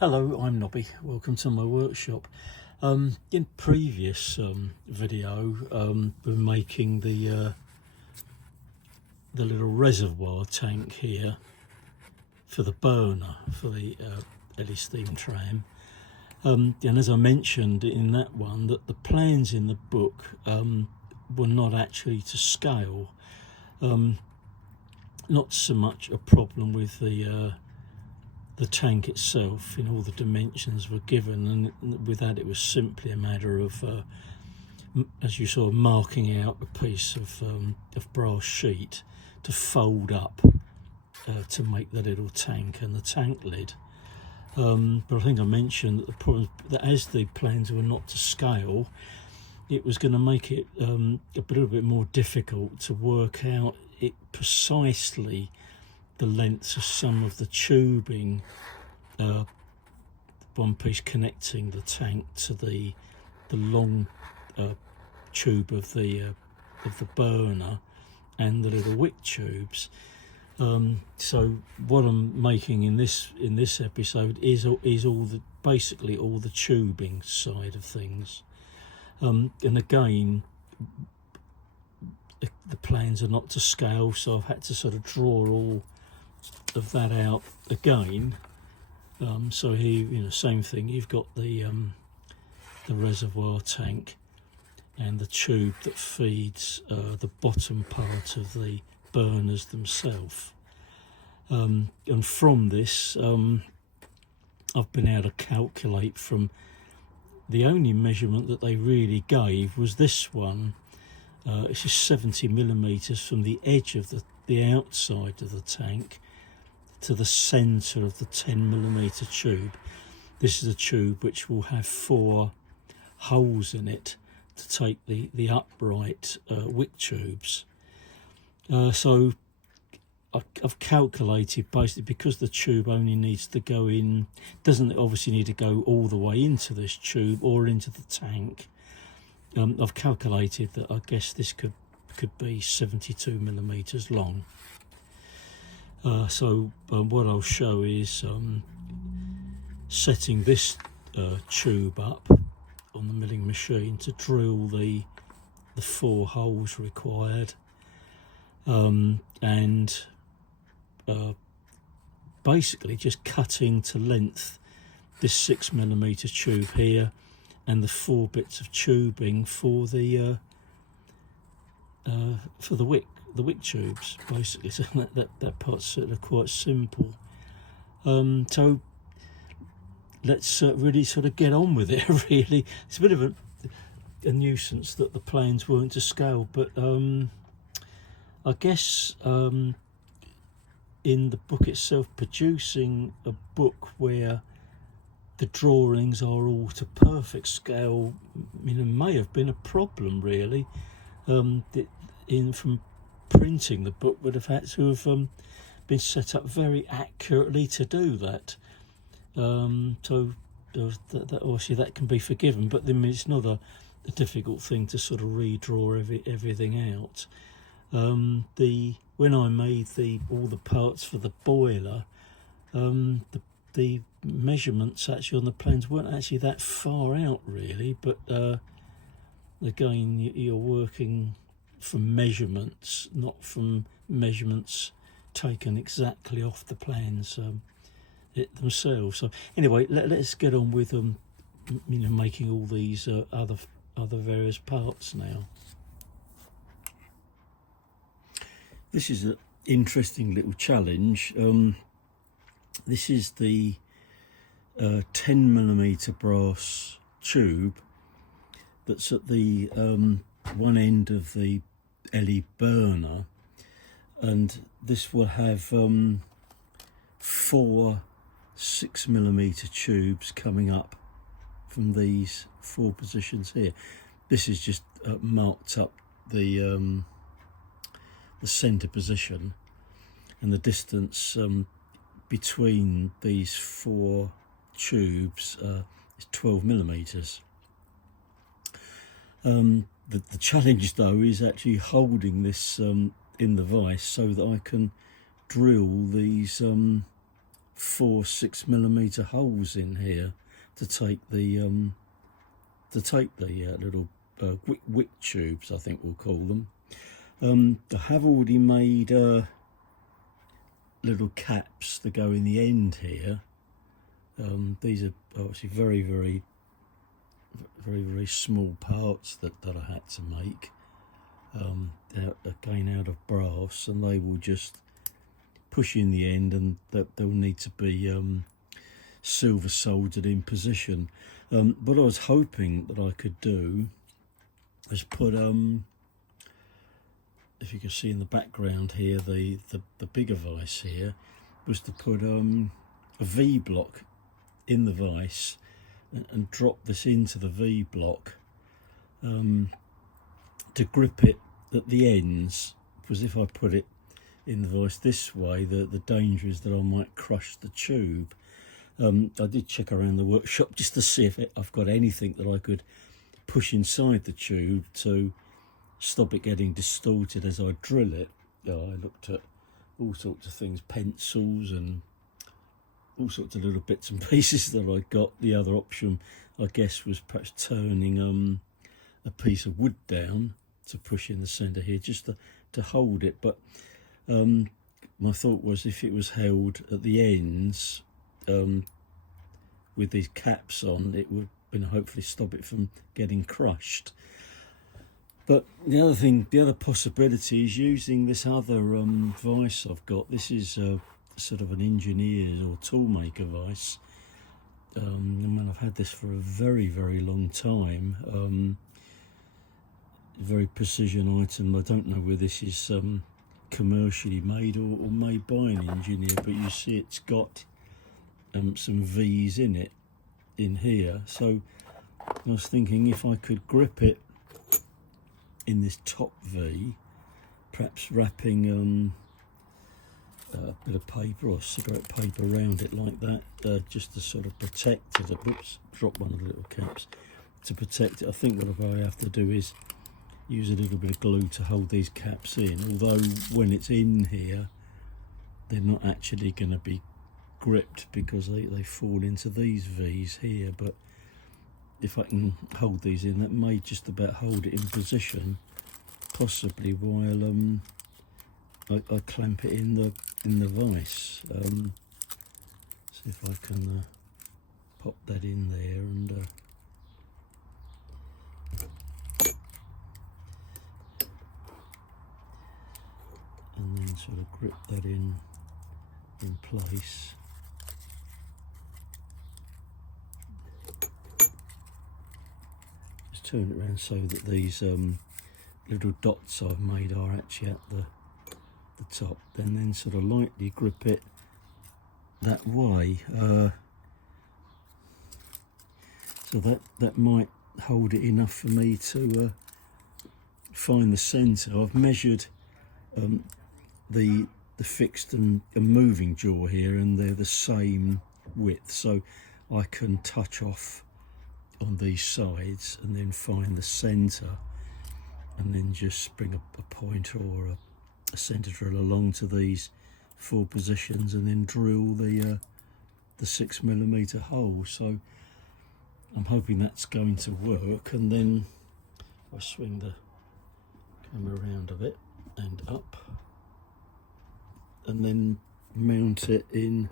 Hello, I'm Nobby. Welcome to my workshop. In previous video, we're making the little reservoir tank here for the burner for the Ellie steam tram. And as I mentioned in that one, that the plans in the book were not actually to scale. Not so much a problem with the tank itself, all the dimensions were given, and with that it was simply a matter of, as you saw, marking out a piece of brass sheet to fold up to make the little tank and the tank lid. But I think I mentioned that the problem that as the plans were not to scale, it was going to make it a little bit more difficult to work out it precisely the lengths of some of the tubing, one piece connecting the tank to the long tube of the burner and the little wick tubes. So what I'm making in this episode is basically all the tubing side of things. And again, the plans are not to scale, so I've had to sort of draw all of that out again. So here, same thing. You've got the reservoir tank and the tube that feeds the bottom part of the burners themselves. And from this, I've been able to calculate from the only measurement that they really gave was this one. It's just 70 millimeters from the edge of the outside of the tank to the centre of the 10 millimeter tube. This is a tube which will have 4 holes in it to take the upright wick tubes. So I've calculated basically, because the tube only needs to go in, doesn't obviously need to go all the way into this tube or into the tank. I've calculated that I guess this could be 72 millimeters long. So what I'll show is setting this tube up on the milling machine to drill the 4 holes required, and basically just cutting to length this 6 millimeter tube here and the 4 bits of tubing for the wick tubes, basically. So that part's sort of quite simple. So let's really sort of get on with it. Really, it's a bit of a nuisance that the plans weren't to scale, but I guess in the book itself, producing a book where the drawings are all to perfect scale, may have been a problem really. From printing the book would have had to have been set up very accurately to do that. So that obviously that can be forgiven, but then it's not a difficult thing to sort of redraw everything out. When I made all the parts for the boiler, the measurements actually on the plans weren't actually that far out really, but again, you're working from measurements, not from measurements taken exactly off the plans themselves. So anyway, let's get on with making all these other various parts now. This is an interesting little challenge. This is the 10 millimeter brass tube that's at the one end of the Ellie burner, and this will have 4 6 millimeter tubes coming up from these 4 positions here. This is just marked up the center position, and the distance between these 4 tubes is 12 millimeters. The challenge though is actually holding this in the vise so that I can drill these 4 6mm holes in here to take the little wick tubes, I think we'll call them. I have already made little caps that go in the end here. These are obviously very small parts that I had to make, again out of brass, and they will just push in the end, and they'll need to be silver soldered in position. What I was hoping that I could do is put, if you can see in the background here, the bigger vise here, was to put a V block in the vise and drop this into the V block to grip it at the ends, because if I put it in the vise this way, the danger is that I might crush the tube. I did check around the workshop just to see if I've got anything that I could push inside the tube to stop it getting distorted as I drill it. I looked at all sorts of things, pencils and all sorts of little bits and pieces that I got. The other option, I guess, was perhaps turning a piece of wood down to push in the centre here, just to hold it. But my thought was, if it was held at the ends with these caps on, it would hopefully stop it from getting crushed. But the other possibility is using this other vise I've got. This is sort of an engineer's or toolmaker vise. I've had this for a very long time. Very precision item. I don't know whether this is commercially made or made by an engineer, but you see it's got some V's in it in here. So I was thinking if I could grip it in this top V, perhaps wrapping a bit of paper or cigarette paper around it like that, just to sort of protect it. Oops, drop one of the little caps. To protect it, I think what I have to do is use a little bit of glue to hold these caps in, although when it's in here they're not actually going to be gripped because they fall into these V's here. But if I can hold these in, that may just about hold it in position, possibly while I clamp it in the vise. See if I can pop that in there and then sort of grip that in place. Just turn it around so that these little dots I've made are actually at the top, and then sort of lightly grip it that way. So that might hold it enough for me to find the centre. I've measured the fixed and moving jaw here, and they're the same width, so I can touch off on these sides and then find the centre, and then just bring a pointer or a centre drill along to these 4 positions and then drill the 6mm hole. So I'm hoping that's going to work, and then I'll swing the camera around a bit and up, and then mount it in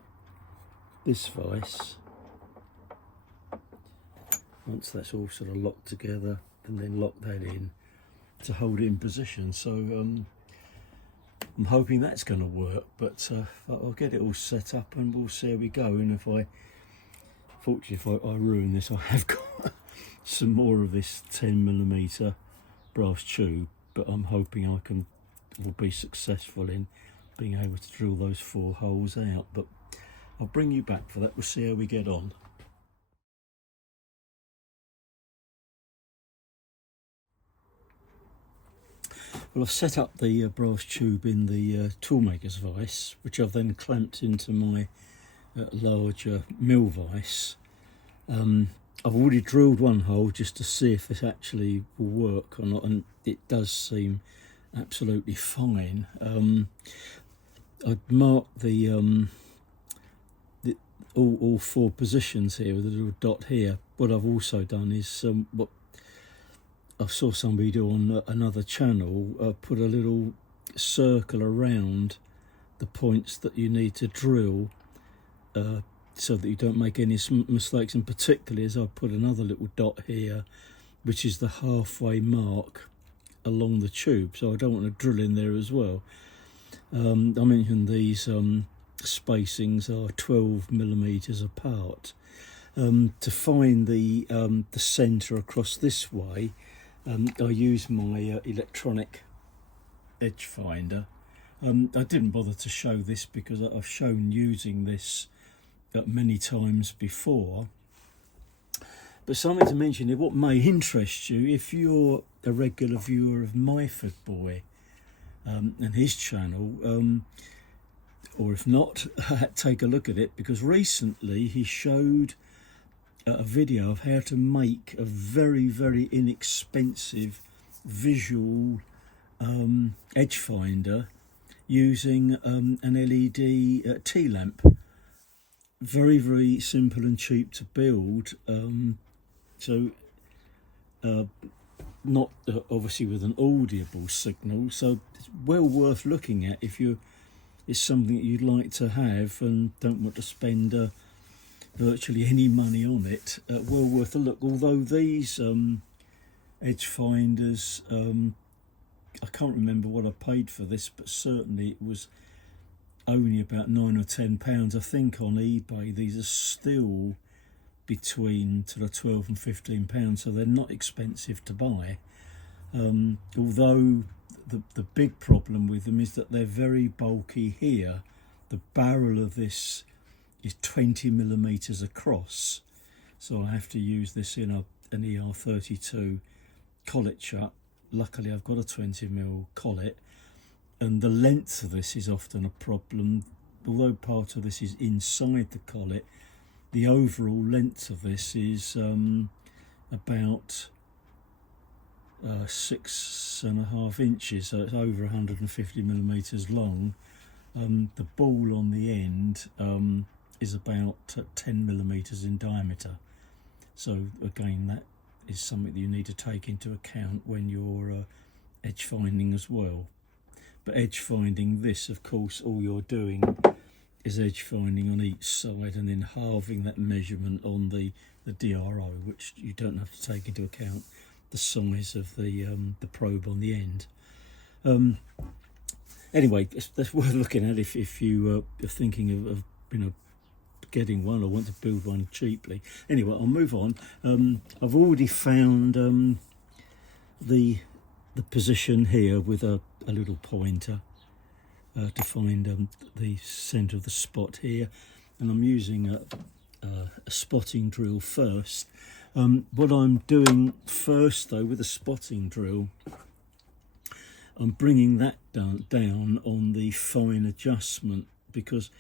this vise. Once that's all sort of locked together, and then lock that in to hold it in position. So I'm hoping that's going to work, but I'll get it all set up and we'll see how we go. And if I ruin this, I have got some more of this 10mm brass tube, but I'm hoping will be successful in being able to drill those 4 holes out. But I'll bring you back for that. We'll see how we get on. Well, I've set up the brass tube in the toolmaker's vise, which I've then clamped into my larger mill vise. I've already drilled 1 hole just to see if this actually will work or not, and it does seem absolutely fine. I'd marked the all four positions here with a little dot here. What I've also done is what I saw somebody do on another channel, put a little circle around the points that you need to drill, so that you don't make any mistakes, and particularly as I put another little dot here, which is the halfway mark along the tube, so I don't want to drill in there as well. I mentioned these spacings are 12mm apart. To find the centre across this way, I use my electronic edge finder. I didn't bother to show this because I've shown using this many times before. But something to mention here, what may interest you if you're a regular viewer of Myford Boy and his channel, or if not, take a look at it, because recently he showed a video of how to make a very, very inexpensive visual edge finder using an LED T-lamp. Very, very simple and cheap to build. Not obviously with an audible signal, so it's well worth looking at if it's something that you'd like to have and don't want to spend virtually any money on it. Well worth a look. Although these edge finders, I can't remember what I paid for this, but certainly it was only about £9 or £10. I think on eBay these are still between sort of £12 and £15, so they're not expensive to buy. Although the big problem with them is that they're very bulky here. The barrel of this is 20mm across, so I have to use this in an ER32 collet shut. Luckily I've got a 20mm collet, and the length of this is often a problem. Although part of this is inside the collet, the overall length of this is about 6.5 inches, so it's over 150mm long. The ball on the end is about 10mm in diameter, so again that is something that you need to take into account when you're edge finding as well. But edge finding this, of course, all you're doing is edge finding on each side and then halving that measurement on the DRO, which you don't have to take into account the size of the probe on the end. Anyway, that's worth looking at if you are thinking of getting one or want to build one cheaply. Anyway, I'll move on. I've already found the position here with a little pointer to find the centre of the spot here, and I'm using a spotting drill first. What I'm doing first though with a spotting drill, I'm bringing that down on the fine adjustment, because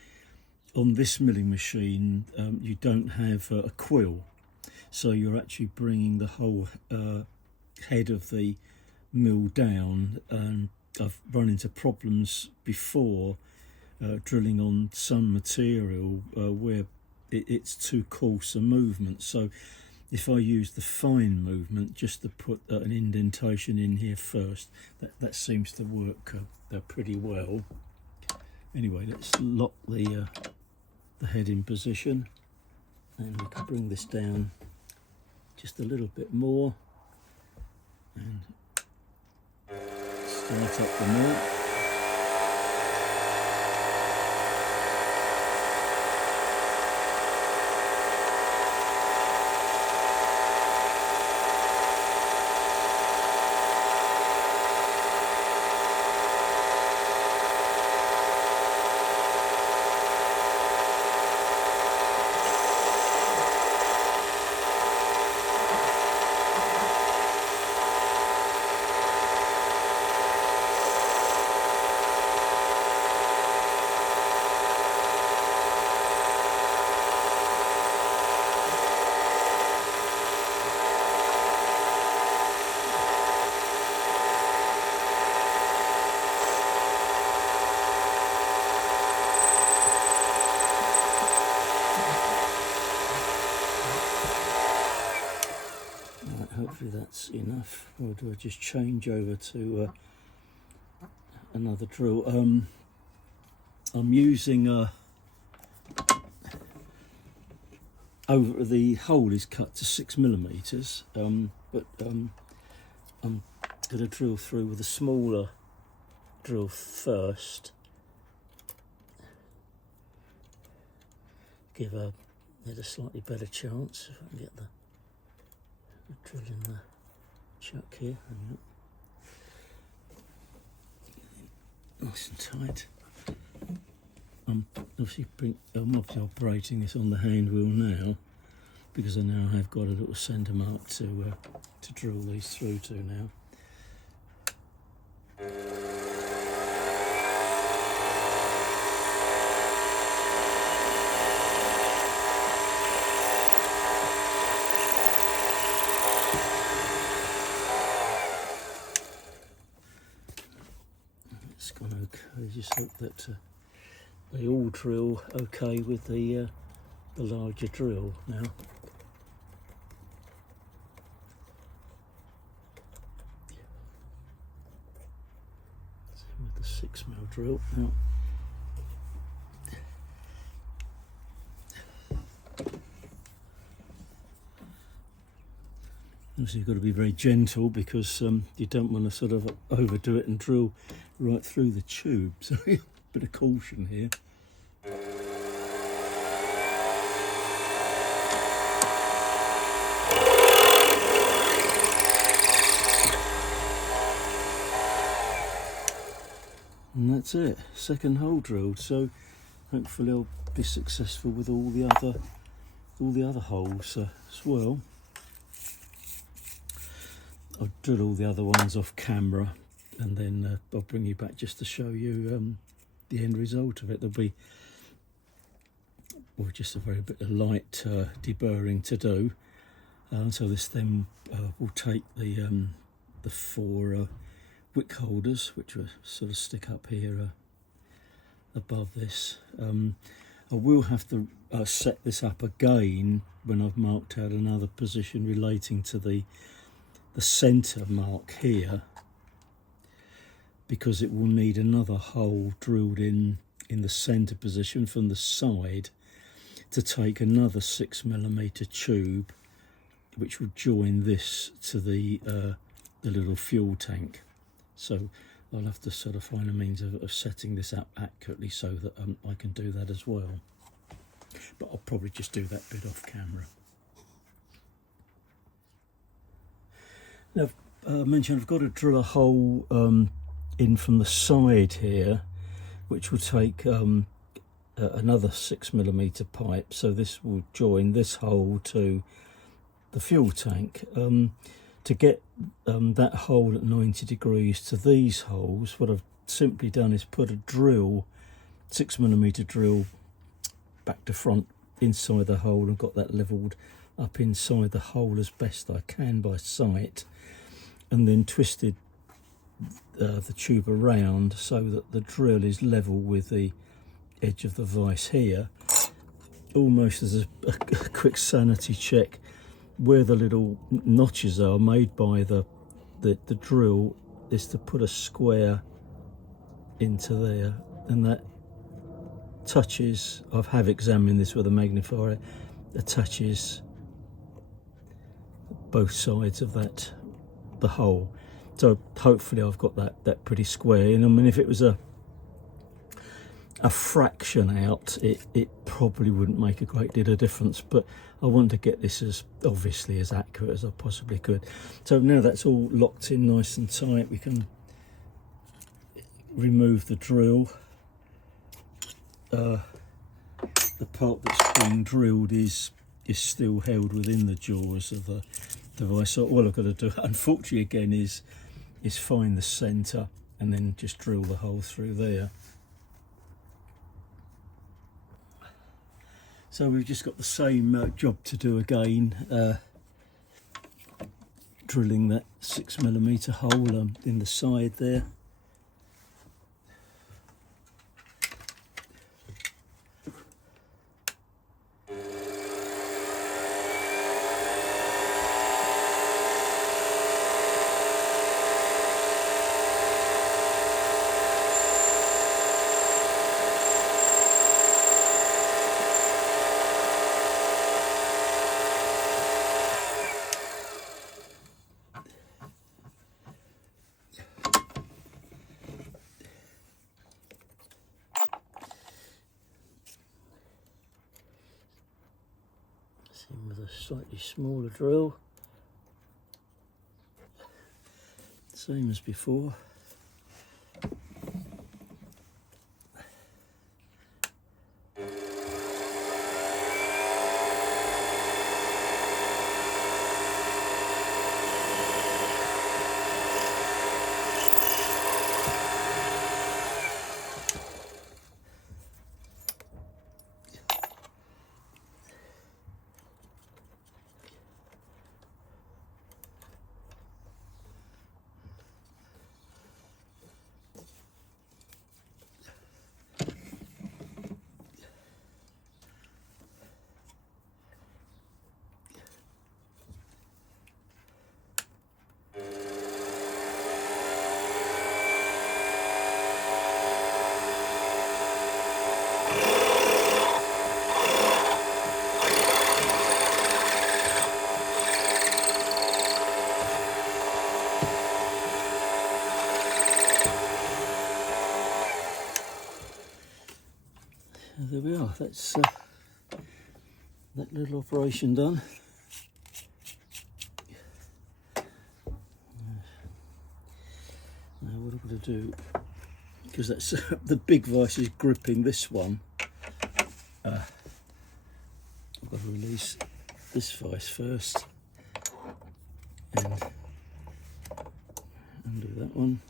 on this milling machine you don't have a quill, so you're actually bringing the whole head of the mill down, and I've run into problems before drilling on some material where it's too coarse a movement. So if I use the fine movement just to put an indentation in here first, that seems to work pretty well. Anyway, let's lock the head in position, and we can bring this down just a little bit more and start up the mill. hopefully that's enough. Or do I just change over to another drill? I'm using over the hole is cut to 6mm, but I'm going to drill through with a smaller drill first. Give it a slightly better chance if I can get the drill in the chuck here. Nice and tight. I'm obviously operating this on the hand wheel now because I now have got a little centre mark to drill these through to now. It's gone okay. Just hope that they all drill okay with the larger drill now. Same with the 6mm drill now. Obviously you've got to be very gentle because you don't want to sort of overdo it and drill right through the tube, so a bit of caution here. And that's it, second hole drilled, so hopefully I'll be successful with all the other holes as well. I'll drill all the other ones off camera and then I'll bring you back just to show you the end result of it. There'll be just a very bit of light deburring to do. So this then will take the 4 wick holders, which will sort of stick up here above this. I will have to set this up again when I've marked out another position relating to the centre mark here, because it will need another hole drilled in the centre position from the side to take another 6mm tube, which will join this to the little fuel tank. So I'll have to sort of find a means of setting this up accurately so that I can do that as well. But I'll probably just do that bit off camera. Now, I've mentioned I've got to drill a hole in from the side here, which will take another 6mm pipe. So this will join this hole to the fuel tank. To get that hole at 90 degrees to these holes, what I've simply done is put a drill, 6mm drill, back to front inside the hole and got that levelled up inside the hole as best I can by sight, and then twisted the tube around so that the drill is level with the edge of the vise here, almost as a quick sanity check. Where the little notches are made by the drill is to put a square into there, and that touches, I have examined this with a magnifier, it touches both sides of the hole. So hopefully I've got that pretty square. And I mean, if it was a fraction out, it probably wouldn't make a great deal of difference, but I want to get this as obviously as accurate as I possibly could. So now that's all locked in nice and tight, we can remove the drill. The part that's being drilled is still held within the jaws of the device. So all I've got to do, unfortunately again, is find the centre and then just drill the hole through there. So we've just got the same job to do again, drilling that 6mm hole in the side there. Same with a slightly smaller drill. Same as before. There we are, that's that little operation done. Now what I'm going to do, because that's the big vice is gripping this one, I've got to release this vice first and undo that one,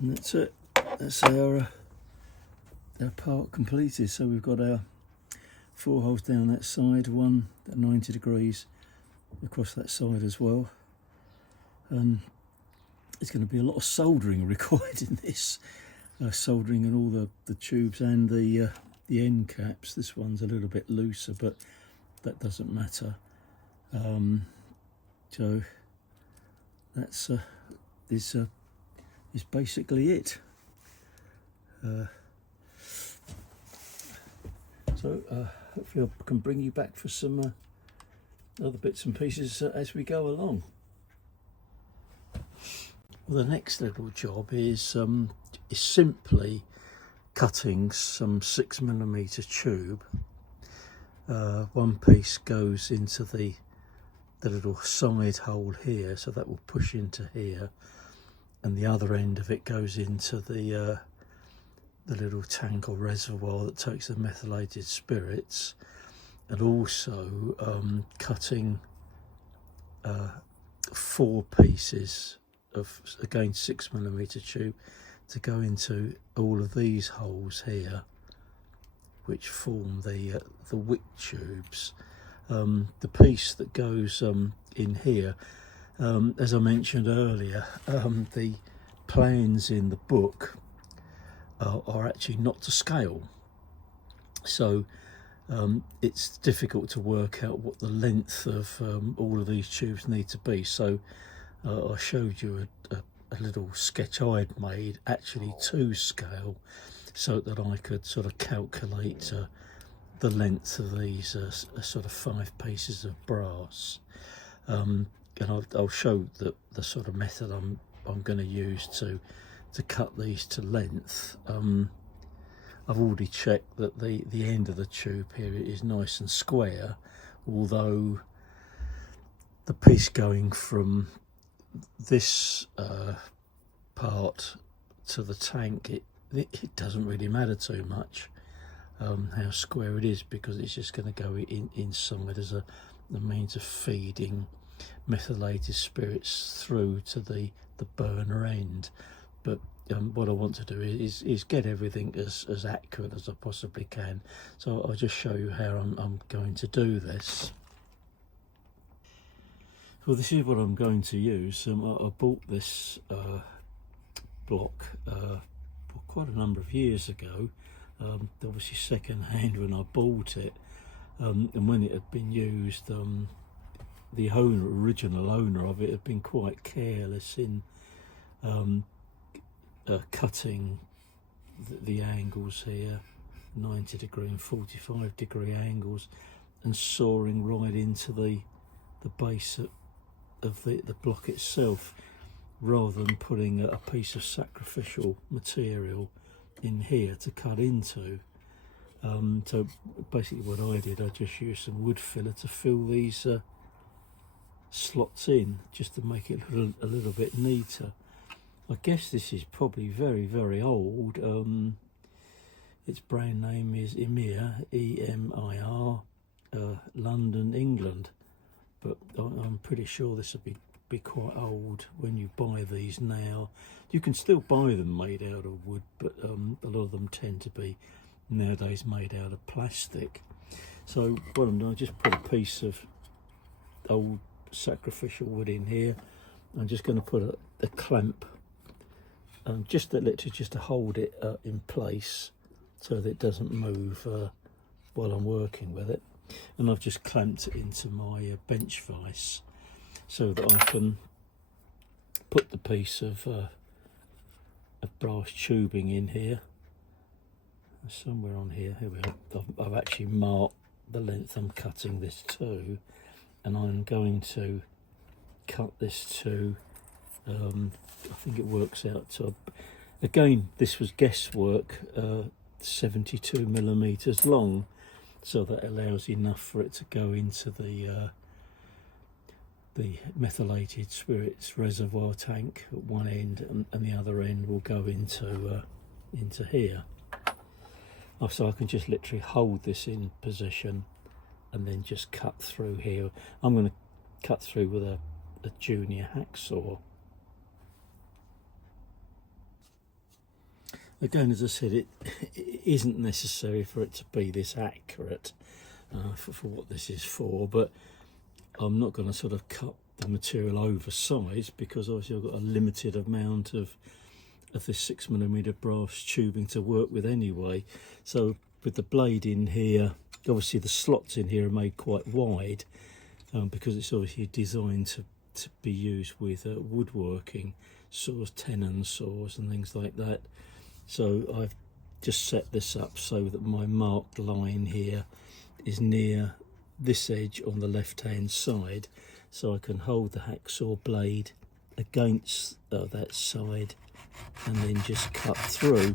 and that's it. That's our part completed. So we've got our 4 holes down that side, one at 90 degrees across that side as well. There's going to be a lot of soldering required in this, soldering in all the tubes and the end caps. This one's a little bit looser, but that doesn't matter. So that's is basically it. So hopefully I can bring you back for some other bits and pieces as we go along. Well, the next little job is simply cutting some 6mm tube. One piece goes into the little side hole here, so that will push into here, and the other end of it goes into the little tank or reservoir that takes the methylated spirits, and also cutting 4 pieces of, again, 6mm tube to go into all of these holes here, which form the wick tubes. The piece that goes in here, as I mentioned earlier, the plans in the book are actually not to scale, so it's difficult to work out what the length of all of these tubes need to be. So I showed you a little sketch I'd made actually to scale, so that I could sort of calculate the length of these sort of 5 pieces of brass, and I'll show the sort of method I'm going to use to cut these to length. I've already checked that the end of the tube here is nice and square, although the piece going from this part to the tank, it doesn't really matter too much how square it is, because it's just going to go inside as a means of feeding methylated spirits through to the burner end. But what I want to do is get everything as accurate as I possibly can. So I'll just show you how I'm going to do this. Well, this is what I'm going to use. I bought this block quite a number of years ago, obviously second hand when I bought it, and when it had been used, the original owner of it had been quite careless in cutting the angles here, 90 degree and 45 degree angles, and sawing right into the base of the block itself, rather than putting a piece of sacrificial material in here to cut into. So basically what I did, I just used some wood filler to fill these slots in, just to make it a little bit neater. I guess this is probably very, very old. Its brand name is Emir, E-M-I-R, London, England. But I'm pretty sure this will be quite old when you buy these now. You can still buy them made out of wood, but a lot of them tend to be nowadays made out of plastic. So what I'm doing, I just put a piece of old sacrificial wood in here. I'm just going to put a clamp, just to hold it in place so that it doesn't move while I'm working with it. And I've just clamped it into my bench vise so that I can put the piece of brass tubing in here. Somewhere on here, here we are. I've actually marked the length I'm cutting this to, and I'm going to cut this to, I think it works out to, again, this was guesswork, 72 millimeters long. So that allows enough for it to go into the methylated spirits reservoir tank at one end, and the other end will go into here. So I can just literally hold this in position and then just cut through here. I'm going to cut through with a junior hacksaw. Again, as I said, it isn't necessary for it to be this accurate for what this is for, but I'm not going to sort of cut the material oversized, because obviously I've got a limited amount of this 6mm brass tubing to work with anyway. So with the blade in here, obviously the slots in here are made quite wide, because it's obviously designed to be used with woodworking saws, tenon saws and things like that. So I've just set this up so that my marked line here is near this edge on the left hand side, so I can hold the hacksaw blade against that side and then just cut through.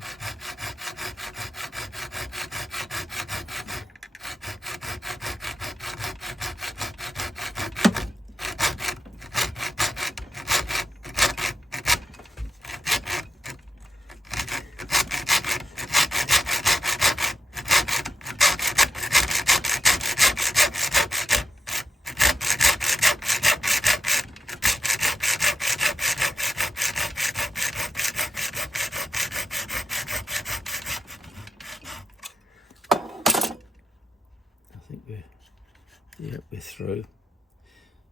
We're through,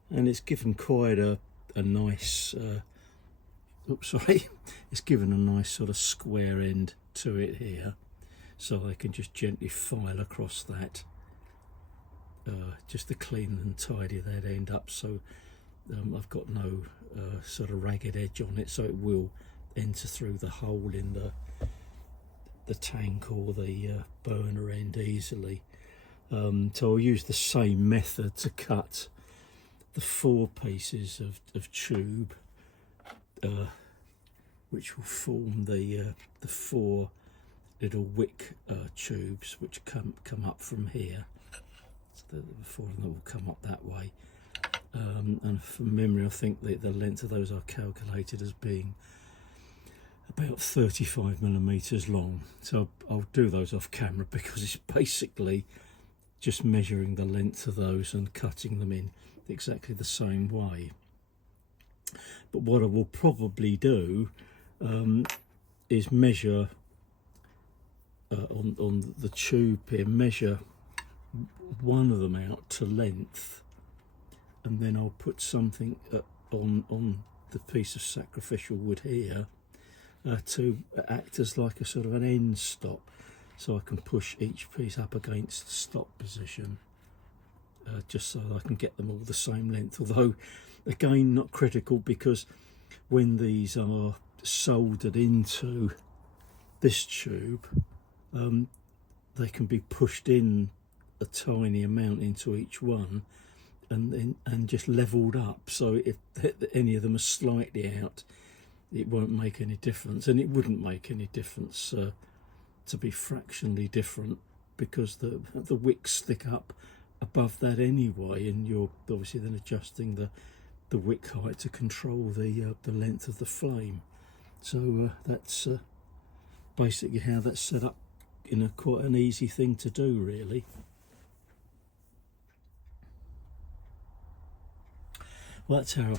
and it's given quite a nice it's given a nice sort of square end to it here, so I can just gently file across that, just to clean and tidy that end up, so I've got no sort of ragged edge on it, so it will enter through the hole in the tank or the burner end easily. So I'll use the same method to cut the 4 pieces of tube, which will form the 4 little wick tubes which come up from here. So the 4 of them will come up that way. And from memory, I think the length of those are calculated as being about 35mm long. So I'll do those off camera, because it's basically just measuring the length of those and cutting them in exactly the same way. But what I will probably do is measure on the tube here, measure one of them out to length, and then I'll put something on the piece of sacrificial wood here to act as like a sort of an end stop, so I can push each piece up against the stop position, just so that I can get them all the same length. Although, again, not critical, because when these are soldered into this tube, they can be pushed in a tiny amount into each one and just levelled up, so if any of them are slightly out, it won't make any difference, and it wouldn't make any difference to be fractionally different because the wicks stick up above that anyway, and you're obviously then adjusting the wick height to control the length of the flame. So that's basically how that's set up, quite an easy thing to do really. Well, that's how,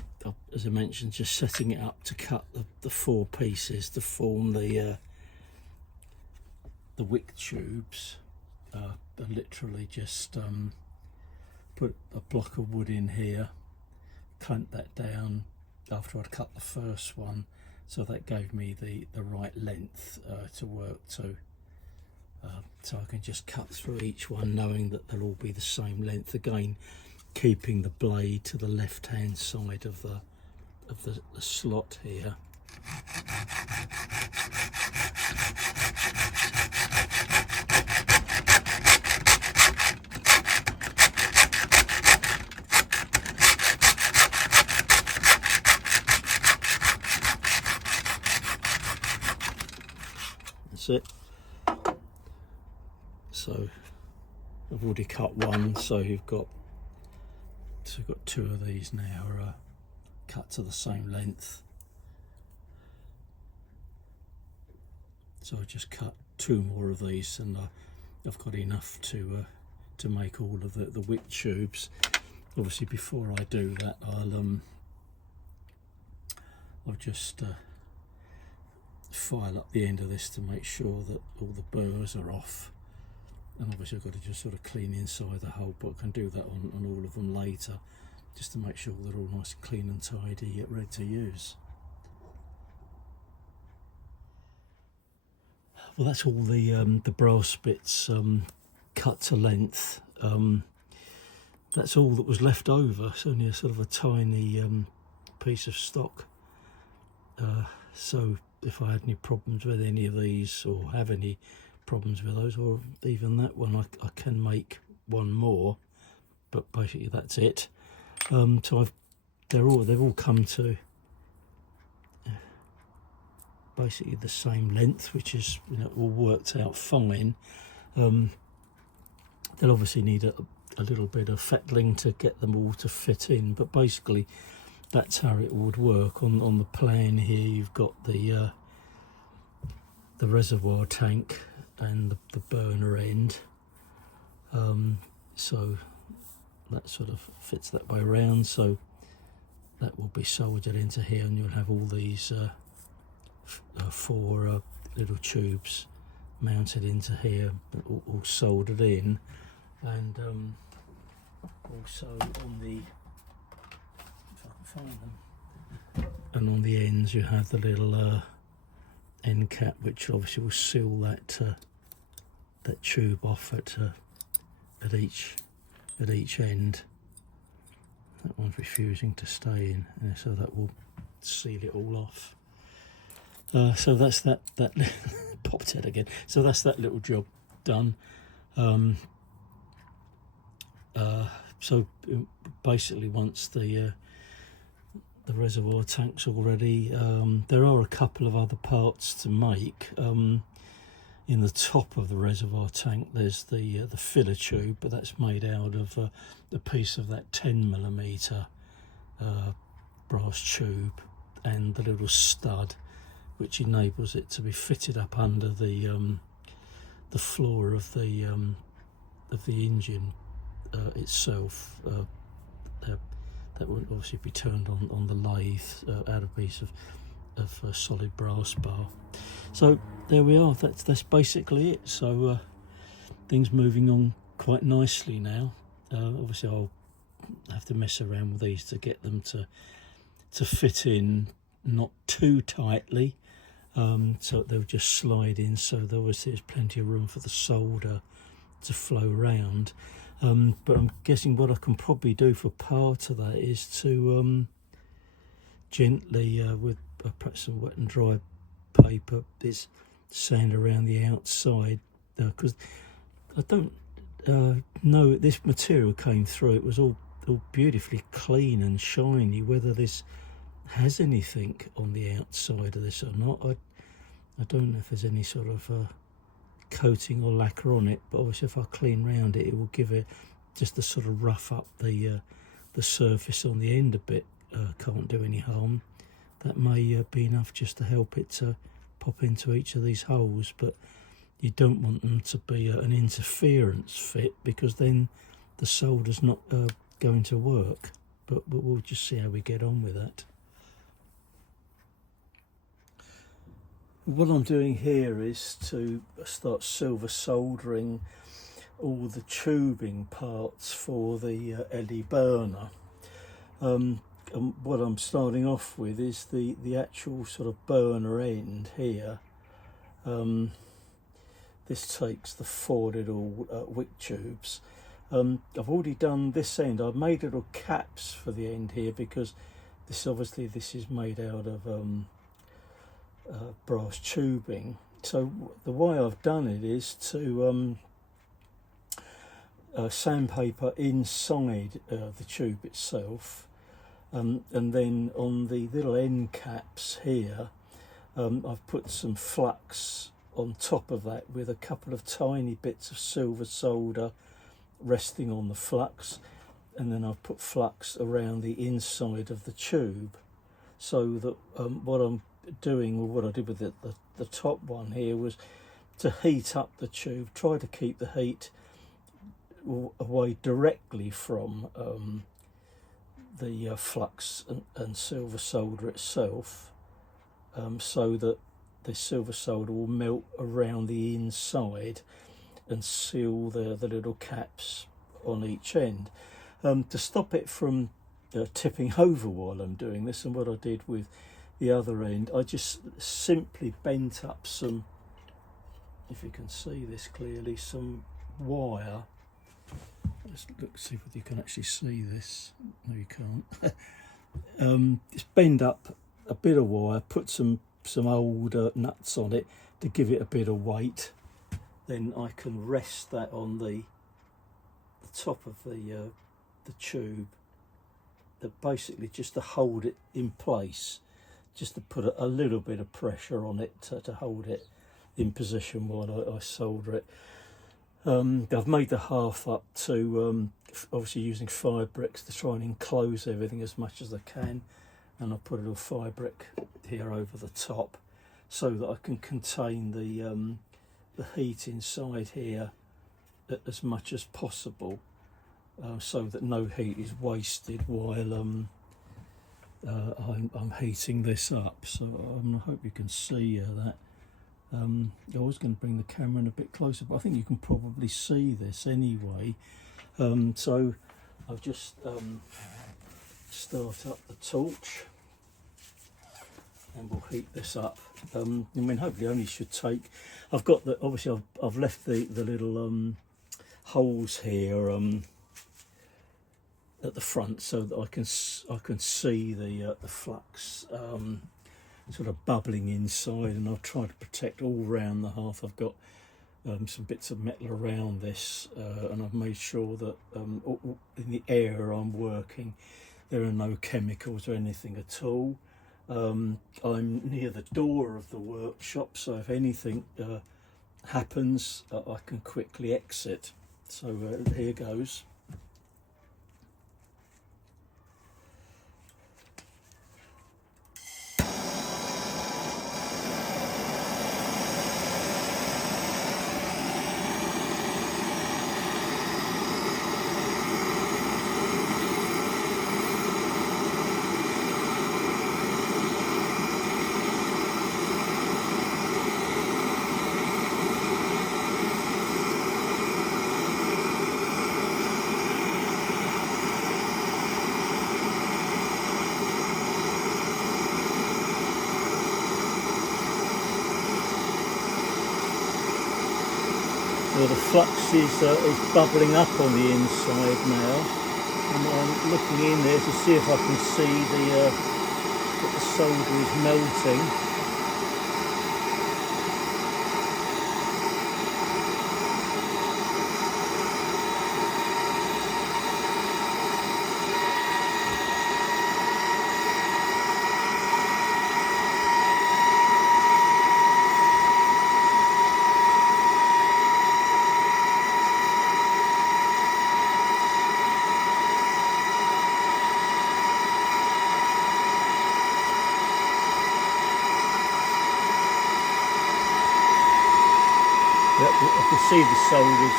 as I mentioned, just setting it up to cut the 4 pieces to form the wick tubes. I literally just put a block of wood in here, clamped that down after I'd cut the first one, so that gave me the right length to work to. So I can just cut through each one knowing that they'll all be the same length, again keeping the blade to the left hand side of the slot here. That's it. So I've already cut one, so we've got 2 of these now cut to the same length. So I just cut 2 more of these, and I've got enough to make all of the wick tubes. Obviously, before I do that, I'll just file up the end of this to make sure that all the burrs are off. And obviously I've got to just sort of clean inside the hole, but I can do that on all of them later, just to make sure they're all nice and clean and tidy, yet ready to use. Well, that's all the brass bits cut to length. That's all that was left over. It's only a sort of a tiny piece of stock. So if I had any problems with any of these, or have any problems with those, or even that one, I can make one more, but basically that's it. So they've all come to basically the same length, which is all worked out fine. They'll obviously need a little bit of fettling to get them all to fit in, but basically that's how it would work. On the plan here, you've got the reservoir tank and the burner end, so that sort of fits that way around. So that will be soldered into here, and you'll have all these 4 little tubes mounted into here, all soldered in. And also on the, if I can find them, and on the ends you have the little end cap, which obviously will seal that tube off at each end. That one's refusing to stay in, so that will seal it all off. So that's that popped it again. So that's that little job done. So basically, once the reservoir tank's all ready, there are a couple of other parts to make. In the top of the reservoir tank, there's the filler tube, but that's made out of a piece of that 10mm brass tube, and the little stud which enables it to be fitted up under the floor of the engine itself. That will obviously be turned on the lathe out of a piece of solid brass bar. So there we are. That's basically it. So things moving on quite nicely now. Obviously I'll have to mess around with these to get them to fit in, not too tightly, so they'll just slide in, so obviously there's plenty of room for the solder to flow around. But I'm guessing what I can probably do for part of that is to gently, with perhaps some wet and dry paper, is sand around the outside, because I don't know, this material came through, it was all beautifully clean and shiny. Whether this has anything on the outside of this or not, I don't know if there's any sort of coating or lacquer on it, but obviously if I clean round it, it will give it just to sort of rough up the surface on the end a bit. Can't do any harm. That may be enough just to help it to pop into each of these holes, but you don't want them to be an interference fit, because then the solder's not going to work. But we'll just see how we get on with that. What I'm doing here is to start silver soldering all the tubing parts for the Ellie burner. And what I'm starting off with is the actual sort of burner end here. This takes the 4 little wick tubes. I've already done this end. I've made little caps for the end here, because this is made out of brass tubing. So the way I've done it is to sandpaper inside the tube itself, and then on the little end caps here, I've put some flux on top of that with a couple of tiny bits of silver solder resting on the flux, and then I've put flux around the inside of the tube, so that what I'm doing, or what I did with the top one here, was to heat up the tube, try to keep the heat away directly from the flux and silver solder itself, so that the silver solder will melt around the inside and seal the little caps on each end. To stop it from tipping over while I'm doing this, and what I did with the other end, I just simply bent up some, if you can see this clearly, some wire. Let's look, see if you can actually see this. No, you can't. Just bend up a bit of wire, put some old nuts on it to give it a bit of weight. Then I can rest that on the top of the tube, that basically just to hold it in place, just to put a little bit of pressure on it to hold it in position while I solder it. I've made the half up to obviously using fire bricks to try and enclose everything as much as I can, and I've put a little fire brick here over the top so that I can contain the heat inside here as much as possible, so that no heat is wasted while I'm heating this up. So I hope you can see that. I was going to bring the camera in a bit closer, but I think you can probably see this anyway. So I've just start up the torch, and we'll heat this up. I mean, hopefully only should take, I've got the, obviously I've left the little holes here at the front, so that I can see the flux sort of bubbling inside, and I've tried to protect all round the hearth. I've got some bits of metal around this, and I've made sure that in the area I'm working there are no chemicals or anything at all. I'm near the door of the workshop, so if anything happens, I can quickly exit. So here goes. Well, the flux is bubbling up on the inside now, and I'm looking in there to see if I can see that the solder is melting. I can see the solders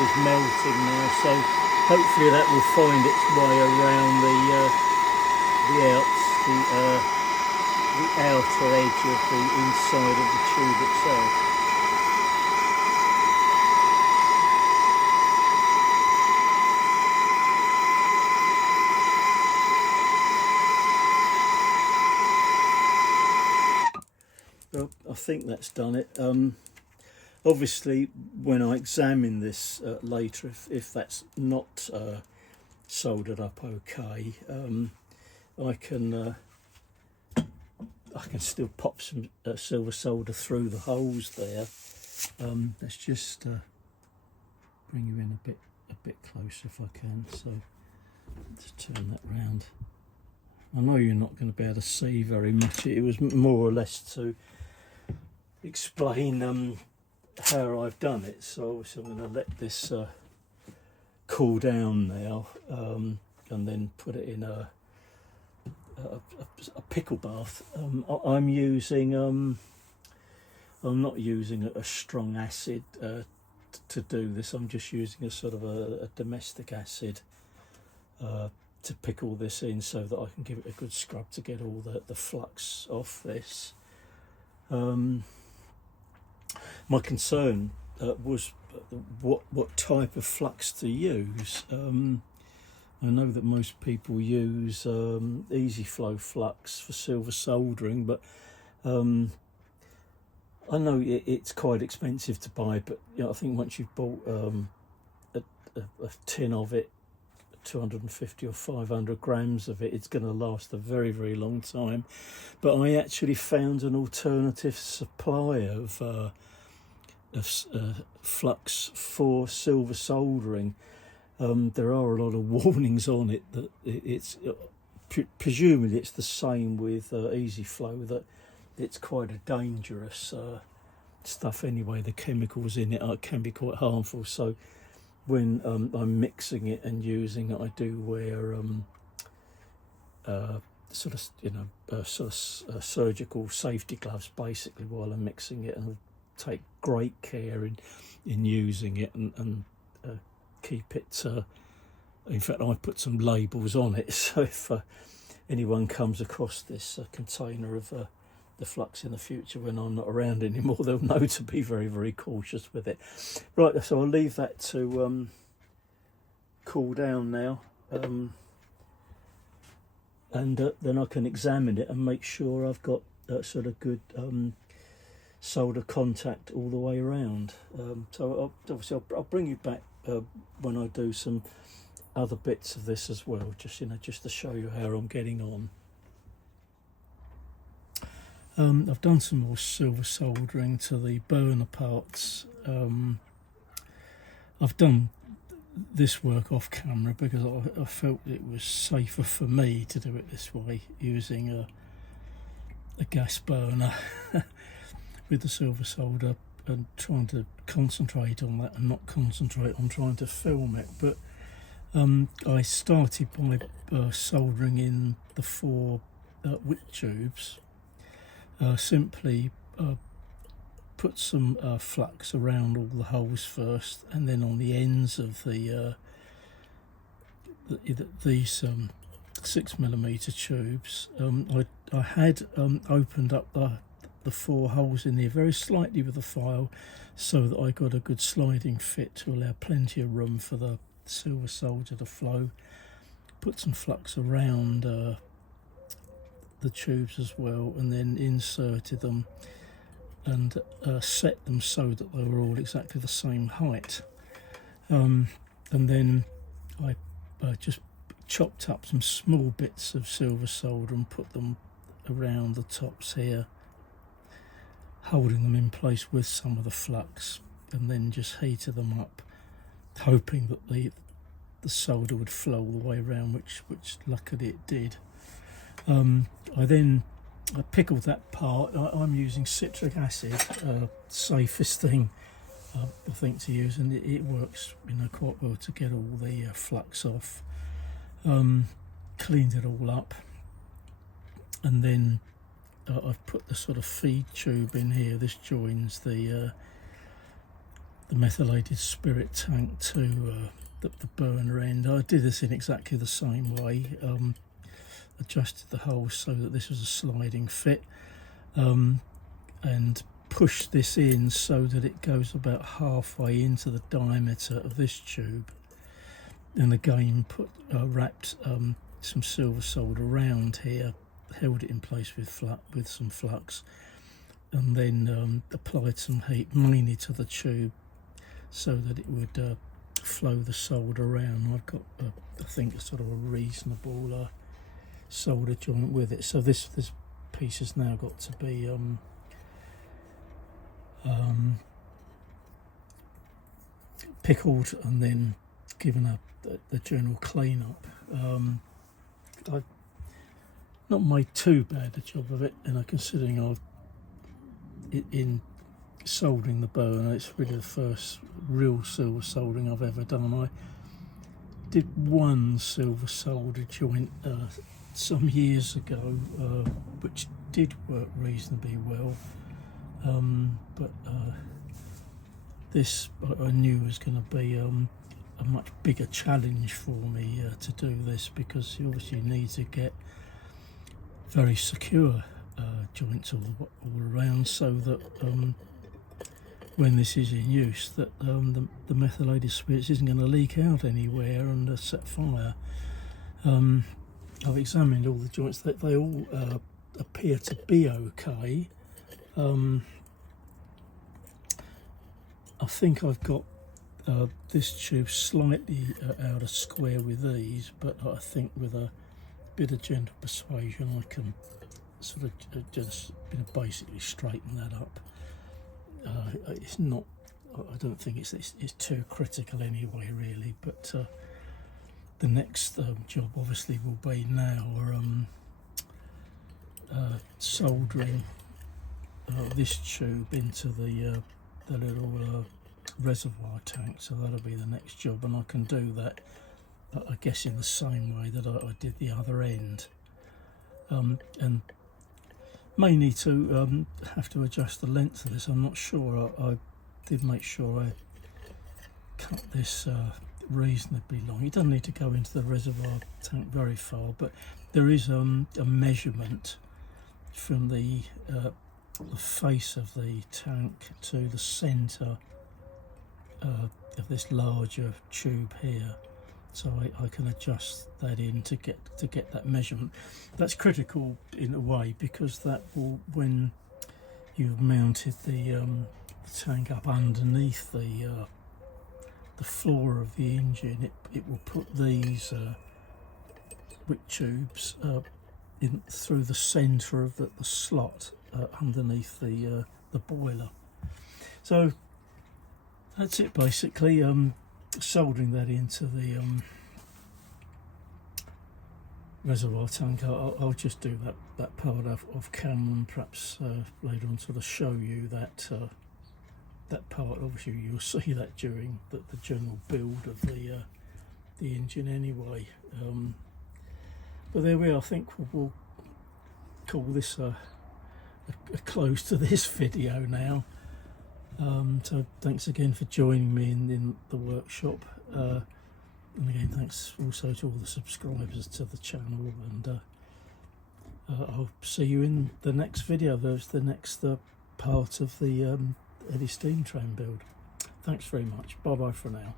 is melting now, so hopefully that will find its way around the outer edge of the inside of the tube itself. Well, I think that's done it. Obviously, when I examine this later, if that's not soldered up okay, I can still pop some silver solder through the holes there. Let's just bring you in a bit closer if I can. So let's turn that round. I know you're not going to be able to see very much. It was more or less to explain how I've done it. So obviously I'm going to let this cool down now, and then put it in a pickle bath. I'm using I'm not using a strong acid to do this. I'm just using a sort of a domestic acid to pickle this in, so that I can give it a good scrub to get all the flux off this. My concern was what type of flux to use. I know that most people use easy flow flux for silver soldering, but I know it's quite expensive to buy. But I think once you've bought a tin of it, 250 or 500 grams of it, it's going to last a very, very long time. But I actually found an alternative supply of flux for silver soldering. There are a lot of warnings on it that it's presumably it's the same with easy flow, that it's quite a dangerous stuff anyway. The chemicals in it can be quite harmful. So when I'm mixing it and using it, I do wear surgical safety gloves basically while I'm mixing it, and take great care in using it and keep it. In fact, I put some labels on it, so if anyone comes across this container of the flux in the future when I'm not around anymore, they'll know to be very, very cautious with it. Right, so I'll leave that to cool down now, and then I can examine it and make sure I've got sort of good solder contact all the way around. So obviously I'll bring you back when I do some other bits of this as well, just to show you how I'm getting on. I've done some more silver soldering to the burner parts. I've done this work off camera because I felt it was safer for me to do it this way, using a gas burner with the silver solder, and trying to concentrate on that and not concentrate on trying to film it. But I started by soldering in the 4 wick tubes. Simply put some flux around all the holes first, and then on the ends of these 6mm tubes, I had opened up the 4 holes in there very slightly with the file, so that I got a good sliding fit to allow plenty of room for the silver solder to flow. Put some flux around the tubes as well, and then inserted them and set them so that they were all exactly the same height. And then I just chopped up some small bits of silver solder and put them around the tops here, holding them in place with some of the flux, and then just heated them up, hoping that the solder would flow all the way around, which luckily it did. I pickled that part. I'm using citric acid, safest thing I think to use, and it works quite well to get all the flux off. Cleaned it all up, and then I've put the sort of feed tube in here. This joins the methylated spirit tank to the burner end. I did this in exactly the same way. Adjusted the hole so that this was a sliding fit, and pushed this in so that it goes about halfway into the diameter of this tube, and again wrapped some silver solder around here, held it in place with some flux, and then applied some heat mainly to the tube so that it would flow the solder around. I've got I think a sort of a reasonable solder joint with it, so this piece has now got to be pickled and then given the general clean up. I've not made too bad a job of it, and considering in soldering the burner, it's really the first real silver soldering I've ever done. I did one silver solder joint some years ago, which did work reasonably well, but this I knew was going to be a much bigger challenge for me to do this, because you obviously need to get very secure joints all around, so that when this is in use, that the methylated spirits isn't going to leak out anywhere and set fire. I've examined all the joints; that they all appear to be okay. I think I've got this tube slightly out of square with these, but I think with a bit of gentle persuasion I can sort of just basically straighten that up. It's not, I don't think it's too critical anyway really, but the next job obviously will be now soldering this tube into the little reservoir tank, so that'll be the next job, and I can do that I guess in the same way that I did the other end, and may need to have to adjust the length of this. I'm not sure. I did make sure I cut this reasonably long. It doesn't need to go into the reservoir tank very far, but there is a measurement from the face of the tank to the centre of this larger tube here, so I can adjust that in to get that measurement. That's critical in a way, because that will, when you've mounted the tank up underneath the floor of the engine, it will put these wick tubes in through the centre of the slot underneath the boiler. So that's it basically. Soldering that into the reservoir tank. I'll just do that part off camera, and perhaps later on sort of show you that part. Obviously you'll see that during the general build of the engine anyway. But there we are. I think we'll call this a close to this video now. So thanks again for joining me in the workshop, and again thanks also to all the subscribers to the channel, and I'll see you in the next video. There's the next part of the Ellie steam tram build. Thanks very much. Bye bye for now.